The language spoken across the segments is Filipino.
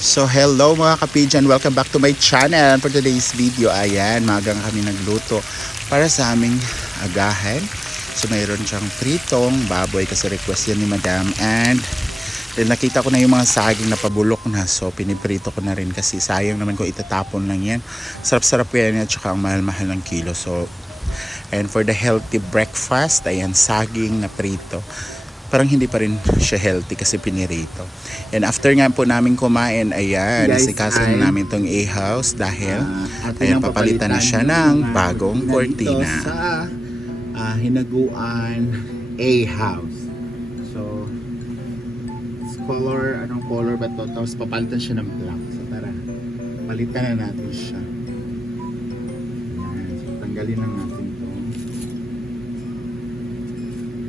So hello mga kapidyan, welcome back to my channel. For today's video, ayan, magang kami nagluto para sa aming agahan. So mayroon siyang pritong baboy kasi request yan ni madam. And then nakita ko na yung mga saging na pabulok na, so piniprito ko na rin kasi sayang naman ko itatapon lang yan. Sarap-sarap yan at saka ang mahal-mahal ng kilo. So and for the healthy breakfast, ayan, saging na prito. Parang hindi pa rin siya healthy kasi pinirito. And after nga po namin kumain, ayan, isikasan na namin tong A-house dahil ayan, papalitan na siya ng bagong kortina. Sa hinaguan A-house. So, it's color, anong color ba to? Tapos papalitan siya ng black. So tara, palitan na natin siya. Ayan, so tanggalin lang natin to.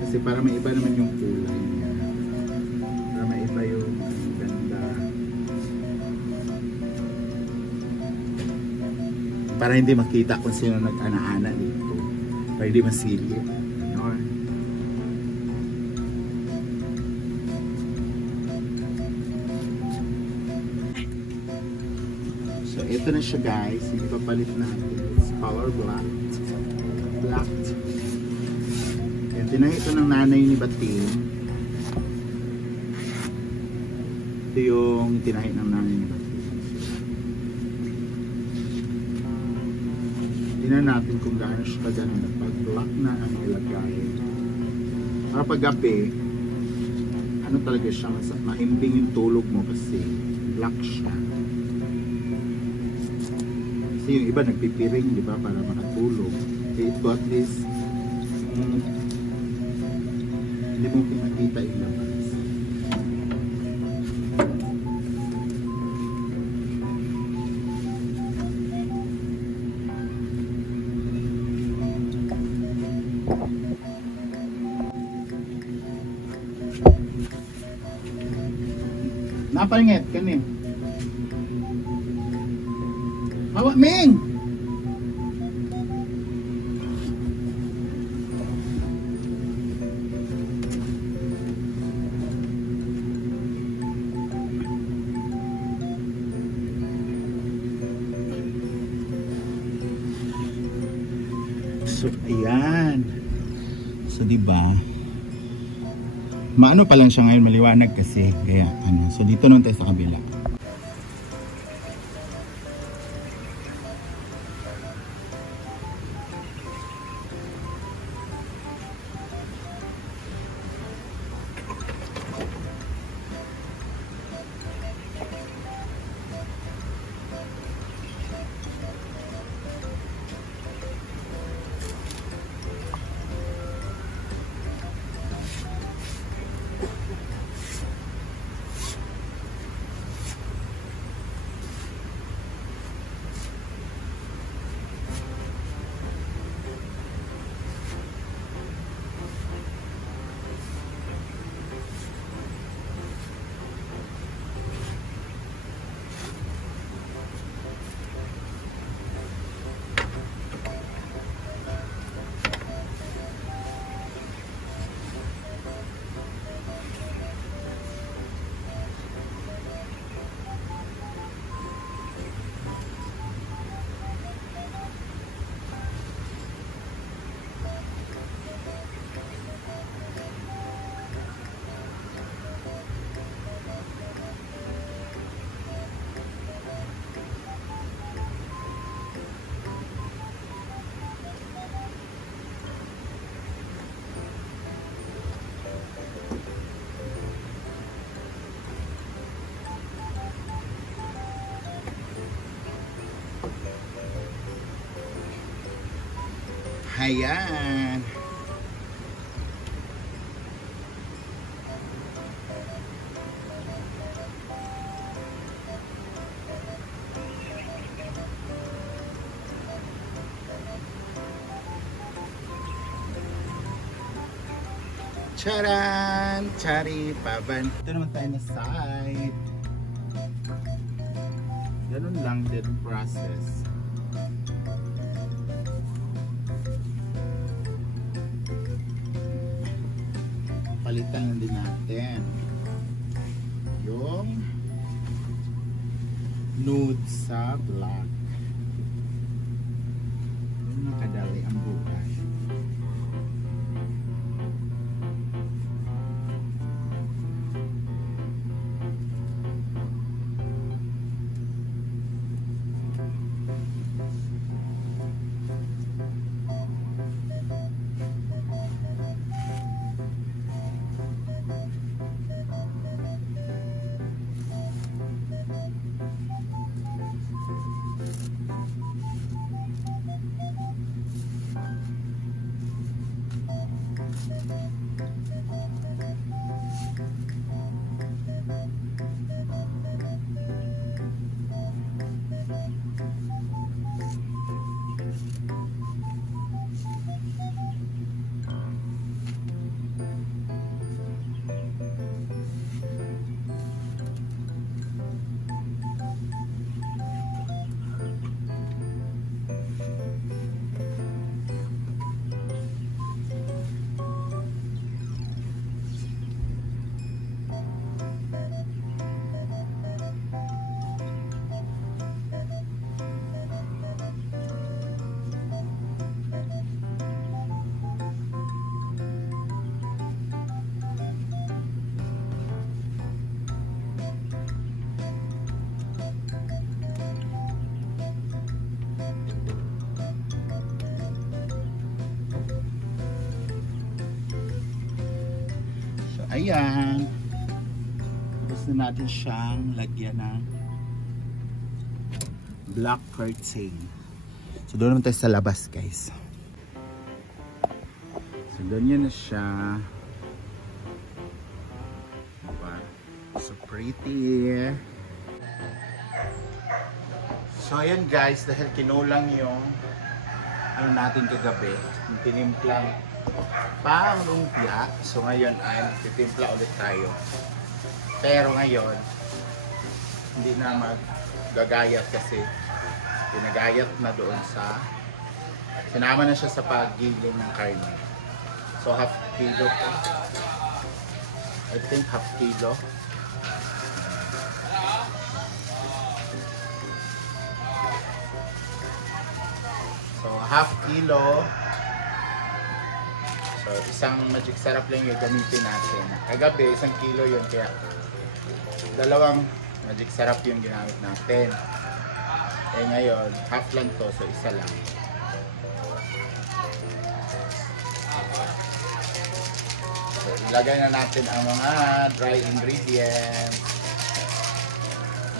Kasi para may iba naman yung kulay niya. Para may iba yung ganda. Para hindi makita kung sino nag-ana-ana dito. Para hindi masilip. So ito na siya guys. Hindi papalit natin. It's color black. Black. Tinay ito ng nanay ni Bating. Ito yung tinahi ng nanay ni Bating. Tingnan natin kung gaano siya kaganda pag black na ang ilagay. Para pag gabi, ano talaga siya, mahimbing yung tulog mo kasi black siya. Kasi yung iba nagpipiring, di ba, para makatulog. Ito at least hindi mo pinakita yung labas. Napalinget ka niya. Hawa, Ming! So, ayan. So, diba? Maano pa lang siya ngayon, maliwanag kasi. Kaya, ano. So, dito naman tayo sa kabila. Ayan. Charan! Chari paban. Ito naman tayo na side. Ganun lang din process. Palitan lang din natin yung nude sa black. Nakadali ang buhay. Ayan. Gusto natin siyang lagyan ng black curtain. So doon naman tayo sa labas, guys. So ganyan na siya. Diba? So pretty. So ayan, guys, dahil kinulang yung ano natin kagabi, yung tinimplang pang lumpia. So ngayon ay titimpla ulit tayo. Pero ngayon hindi na maggagayat kasi pinagayat na doon sa sinama na siya sa paggiling ng karne. So half kilo po. I think half kilo. So half kilo. So, isang magic sarap lang yung gamitin natin. Kagabi, 1 kilo yun. Kaya, 2 magic sarap yung ginamit natin. Eh ngayon, half lang to. So, 1 lang. So, ilagay na natin ang mga dry ingredients.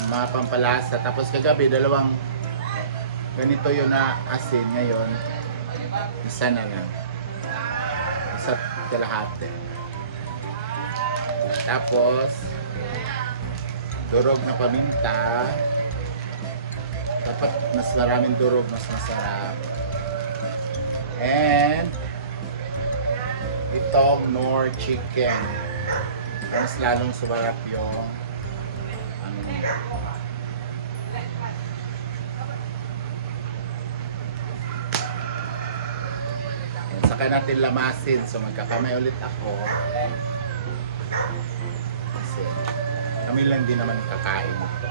Mga pampalasa. Tapos, kagabi, 2 ganito yun na asin. Ngayon, 1 na lang. Sa kalahati. Tapos durog na paminta. Dapat mas maraming durog, mas masarap. And itong Knorr chicken. Mas lalong sumarap yung ano, saka natin lamasin. So magkakamay ulit ako kasi kami lang din naman kakain ito.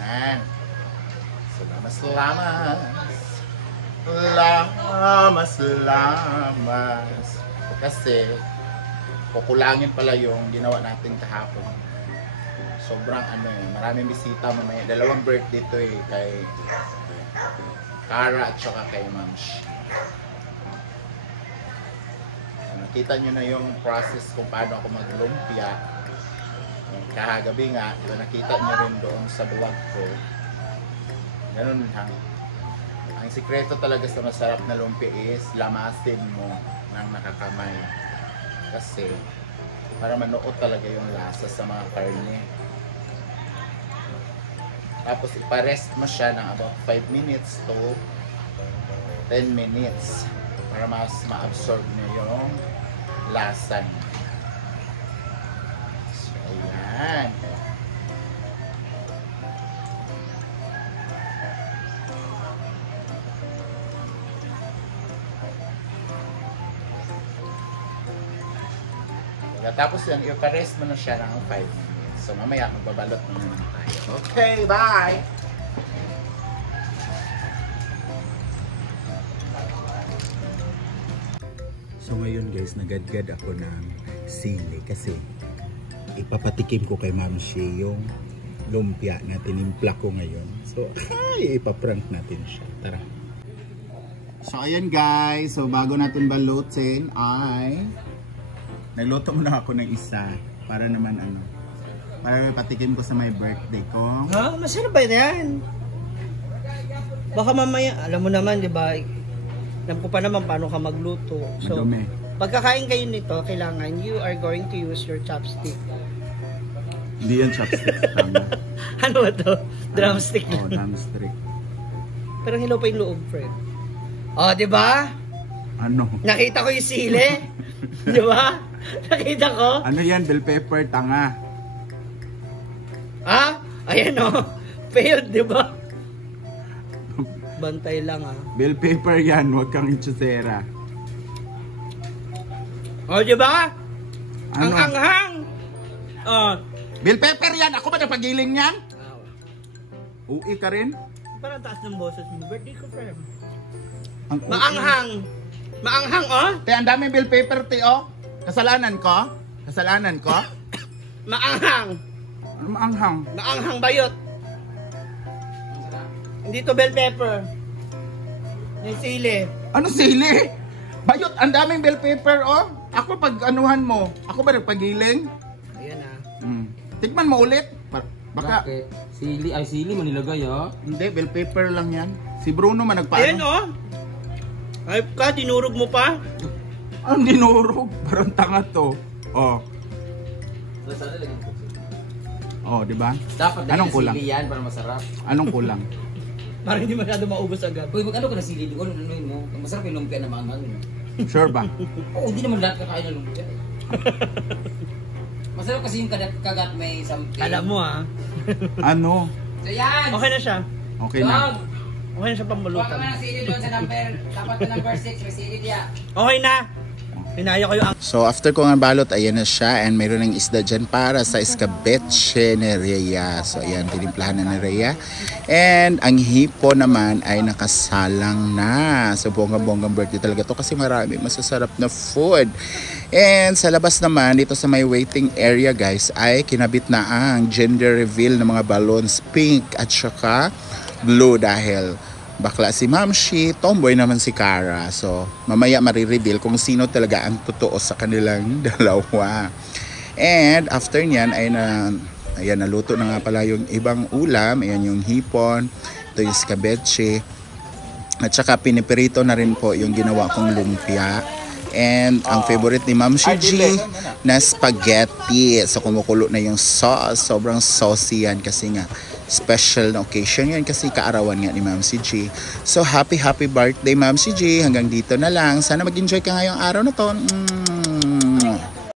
Ayan. So lamas kasi kukulangin pala yung ginawa natin kahapon. Sobrang ano eh, maraming bisita mamaya. 2 birthday to eh, kay Cara at saka kay Mamsh. Nakita nyo na yung process kung paano ako maglumpia. Kahagabi nga, diba, nakita nyo rin doon sa vlog ko. Ganun lang. Ang sikreto talaga sa masarap na lumpia is lamasin mo ng nakakamay. Kasi para manuot talaga yung lasa sa mga karne. Tapos iparest mo siya ng about 5 minutes to 10 minutes para mas ma-absorb niya yung lasa niya. So, ayan. Tapos yan, iparest mo na siya ng 5 minutes. So mamaya magbabalot muna tayo. Okay, bye! So ngayon guys, nagadgad ako ng sili kasi ipapatikim ko kay Ma'am Shi yung lumpia na tinimpla ko ngayon. So, ipaprank natin siya. Tara. So ayan guys, so bago natin balutin ay nagluto muna ako ng isa para naman para patikim ko sa my birthday ko. Ha? Masarap ba yan? Baka mamaya, alam mo naman, di ba? Alam ko pa naman paano ka magluto. So, Madumi. pagkakain kayo nito, kailangan you are going to use your chopstick. Hindi yan chopstick. Tama. Ano ba to? Drumstick. Oh, drumstick. Pero hello pa yung loob, friend. Oh, di ba? Ano? Nakita ko yung sili. Di ba? Nakita ko. Ano yan? Bell pepper, tanga. Ah? Ayan o. Failed, di ba? Bantay lang ah. Bell pepper yan, huwag kang itsusera. Oh, di ba? Ano? Ang anghang. Oh. Bell pepper yan! Ako ba napagiling yan? Uwi ka rin? Parang taas ng boses mo. Birthday ko, friend. Ang Maanghang. Maanghang, oh. Te, ang dami bell pepper, te, oh. Kasalanan ko? Kasalanan ko? Maanghang. Ano maanghang? Maanghang bayot. Hindi to bell pepper. Yung sili. Ano sili? Bayot, ang daming bell pepper, oh. Ako pag anuhan mo, ako ba nagpagiling? Ayan ah. Tikman mo ulit. Baka, Bakit? Sili, ay sili mo nilagay hindi, bell pepper lang yan. Si Bruno man nagpaano. Ayan oh. Ay ka, dinurog mo pa. Ang dinurog, parang tanga to. Oh. Oh, di ba? Dapat Anong na kulang? sili yan para masarap. Anong kulang? Parang hindi masyado maubos agad. Uy, mag-ano ka na sili doon? Ano mo? Masarap yung lumpia na maangang. Sure ba? Oo, hindi naman lahat kakain ng lumpia. Masarap kasi yung kagat may something. Alam mo ah. Ano? So yan! Okay na siya. Okay na. Okay na siya Huwag ka pambulutan. na sili doon sa number. Dapat na number 6, may sili diya. Okay na. Hinaya ko yung So after ko nga balot, ayan na siya and mayroon ng isda dyan para sa escabeche ni Rhea. So ayan, tinimplahan na ni Rhea. And ang hipo naman ay nakasalang na. So bonggang-bonggang birthday talaga to kasi marami masasarap na food. And sa labas naman, dito sa may waiting area guys, ay kinabit na ang gender reveal ng mga balloons, pink at saka blue dahil bakla si Ma'am Shi, tomboy naman si Cara. So, mamaya marireveal kung sino talaga ang totoo sa kanilang dalawa. And after nyan, ay ayan, naluto na nga pala yung ibang ulam. Ayan yung hipon, ito yung escabeche. At saka pinipirito na rin po yung ginawa kong lumpia. And ang favorite ni Ma'am Shi G na spaghetti. So, kumukulo na yung sauce. Sobrang saucy yan kasi nga special na occasion yan kasi kaarawan nga ni Ma'am G. So happy birthday Ma'am G. Hanggang dito na lang. Sana mag-enjoy ka ngayong araw na to.